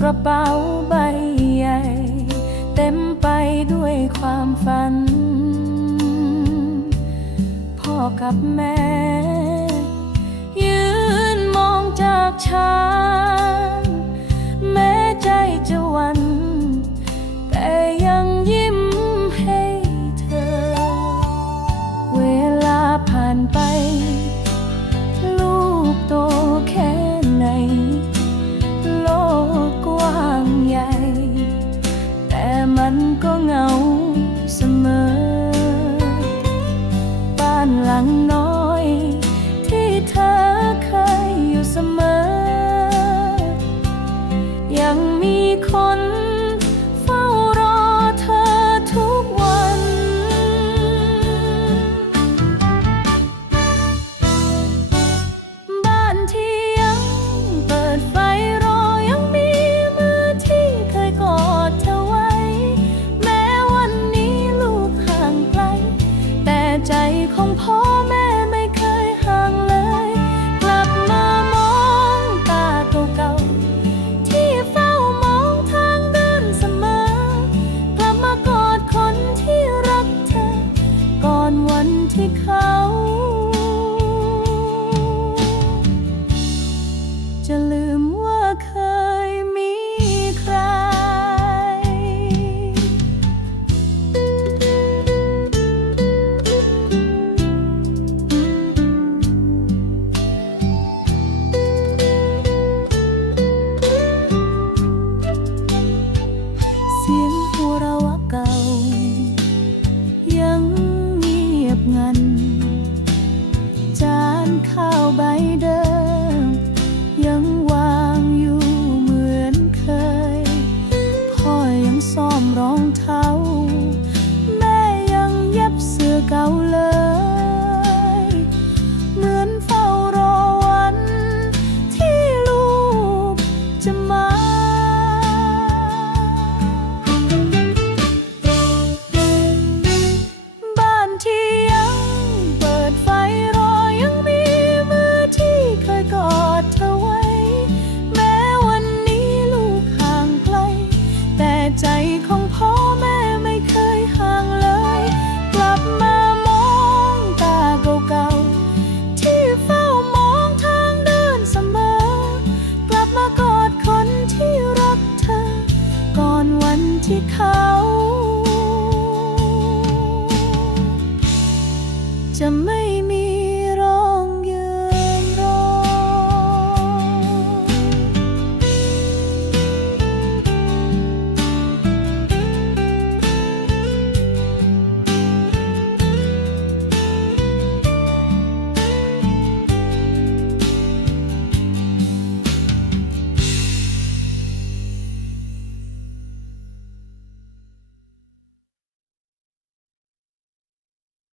กระเป๋าใบใหญ่ เต็มไปด้วยความฝัน พ่อกับแม่ ยืนมองจากฉันแม้ใจจะวันแต่ยังยิ้มให้เธอ เวลาผ่านไป ลังน้อย ที่เธอเคยอยู่เสมอ ยังมีคน ของพ่อแม่ไม่เคยห่างเลย กลับมามองตาเก่าๆที่เฝ้ามองทางเดินเสมอ กลับมากอดคนที่รักเธอ ก่อนวันที่เขา ที่เขา จะไม่มี